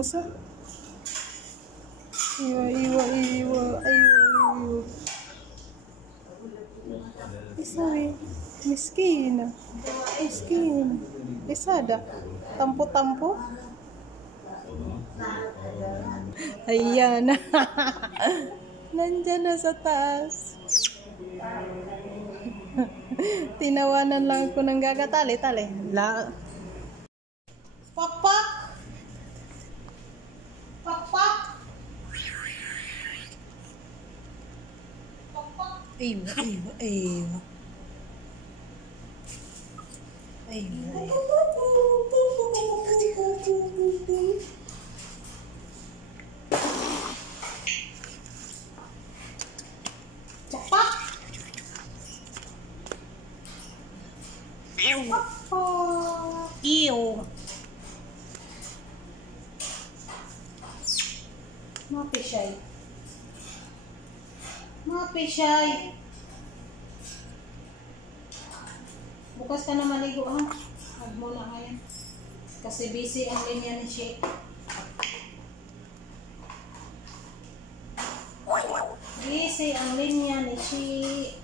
Musa. Iwa, iwa, iwa, iwa. Isawi, miskin. Miskin. Isada. Tampo-tampo. Ayan. Nandyan na sa taas. Tinawanan lang ako ng gagatali-tali. Pak-pak! Pak-pak! Pak-pak! Iwa, iwa, iwa. Iwa, iwa. Pak-pak! Ew. Mapisay. Mapisay. Bukas ka na maligo ha. Huwag mo na ngayon. Kasi busy ang linya ni Shea. Busy ang linya ni Shea.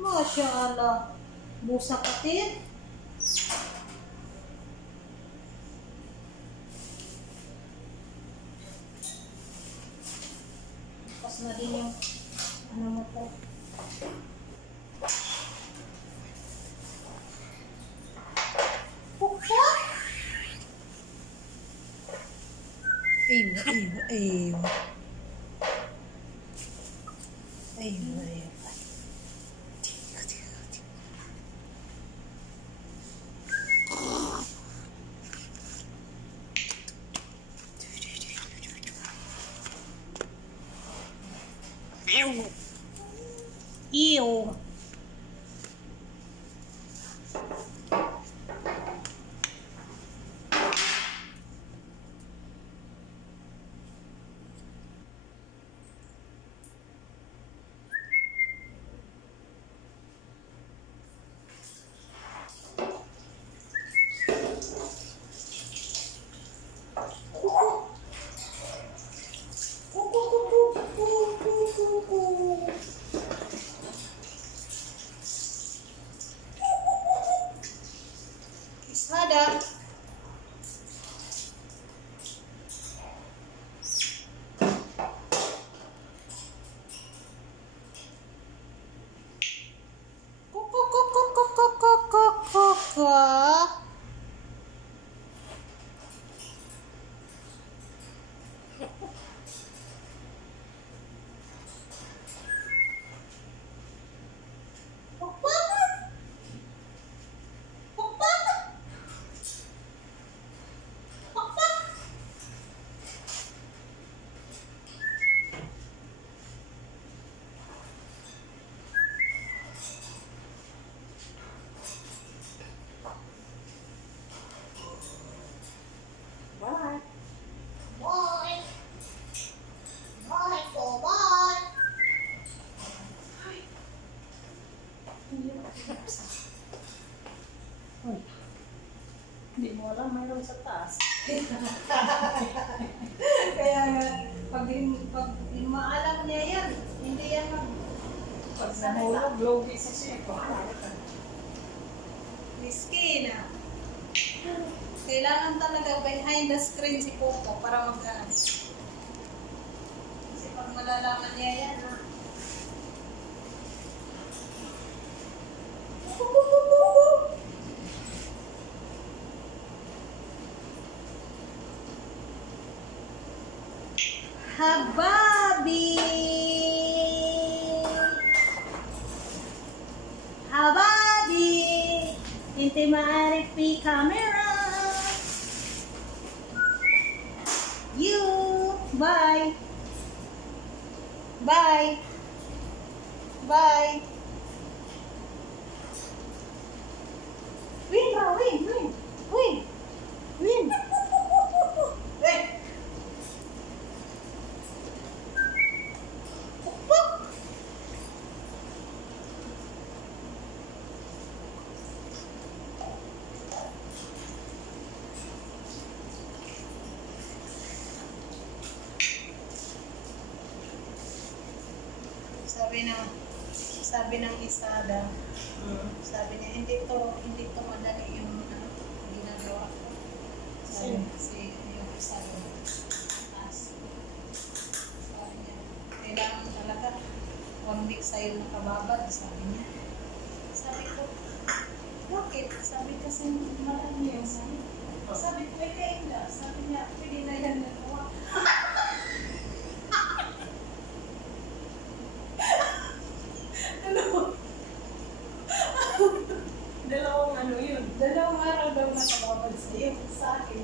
Masya Allah. Busa katin. Pas na din yung ano mo po. Puksa. Ewa, ewa, ewa. Ewa, ewa. Ew. Ew. Sada. Hindi mo alam, mayroon sa taas. Kaya pag maalam niya yan, hindi yan pag nahulog, logi sa siya. Miskin ah. Kailangan talaga behind the screen si Coco para mag-aan. Kasi pag malalaman niya yan ha. Hababi! Hababi! Hindi maarif pi camera. You! Bye! Bye! Bye! Win, bro! Win! Win! Win! Win! sabi ng isa daw, sabi niya, hindi to madali yung ginagawa ko. Si yung isa daw. Sabi niya, kailangan talaga 1 week sa'yo nakababad, sabi niya. Sabi ko, bakit? Sabi kasi marami yung sa'yo. Sabi ko, ay kainda. Sabi niya, pwede na yan nagawa. Dalawang araw daw nakababad sa'yo. Sa akin,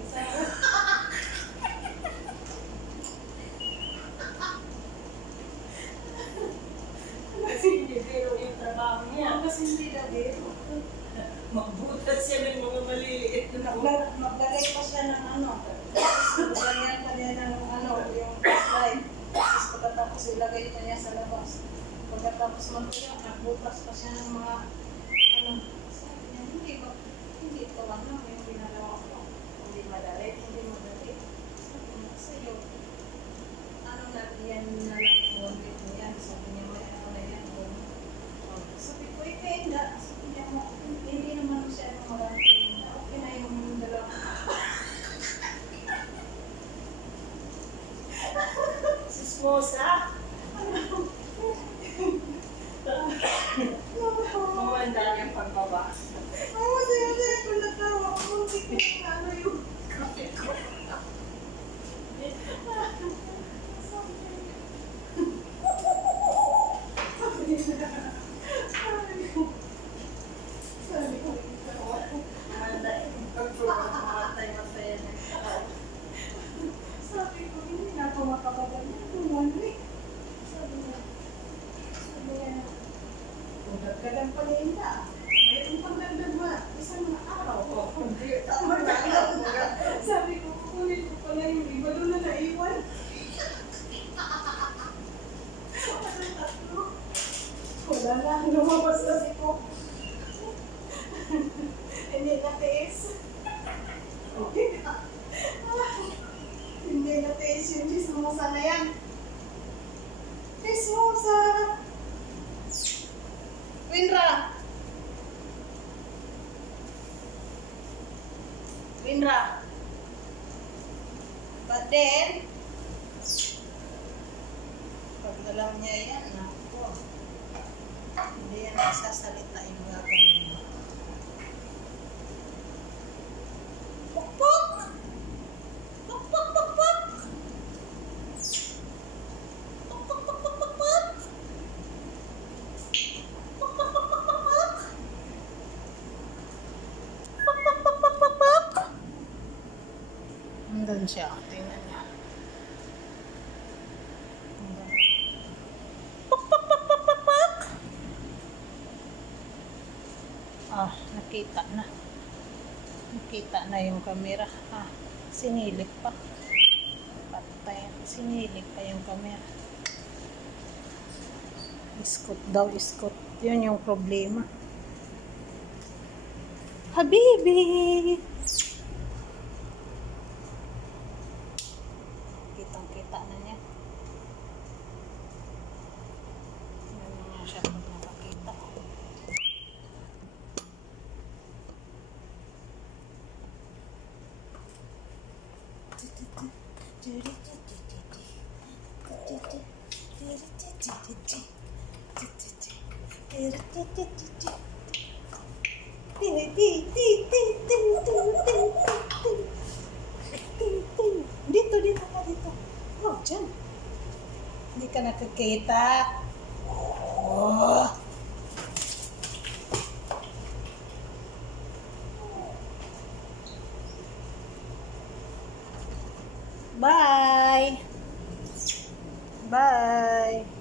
Kasi hindi biro yung trabaho niya. Kasi hindi daw biro. Magbutas siya ng mga maliliit na Magdalay pa siya ng ganyan pa niya ng yung slide. Tapos pagkatapos ilagay pa niya sa labas. Pagkatapos magtuyo, nagbutas pa siya ng mga sabi niya, hindi ito yung ginagawa ko. Hindi madali. Sabi niya, sa'yo, na yan na lang yung yan. Sabi niya, may na yan. Sabi ko, hindi. Sabi niya, hindi naman siya marami. Okay na yung dalawa. sismosa. Kumanda niyang pagbaba. Hindi ko natawa. Hindi ko yung Kape ko. Sabi ko, Kumanda yung pagbaba. Matay-matay na. sabi ko, hindi na ako makapagod. Tumalik. Sabi niya, dagdagan pa rin na. Mayroon pang dagdag ba? Isang araw. Tama na. Sabi ko, kukunin ko pala yung iba doon na naiwan. Wala na, lumabas kasi ko. Hindi natiis. Hindi natiis yung chismosa na yan. Chismosa! Winra! But then, pag alam niya yan, naku, hindi yan nagsasalita yung gagawin mo. Pukpuk! Pukpuk, pukpuk! Pukpuk, pukpuk, pukpuk! Pukpuk, pukpuk, pukpuk! Pukpuk, pukpuk, pukpuk! Nandun siya, tingnan niya. Nakita na. Nakita na yung camera. Sinilip pa. Patay. Sinilip pa yung camera. Iskot daw, iskot. Yun yung problema. Habibi! Kitang-kita na niya. Yan na nga siya pag nakakita. Dito ka dito. Oh, dyan. Hindi ka nakakita. Oh. Bye. Bye.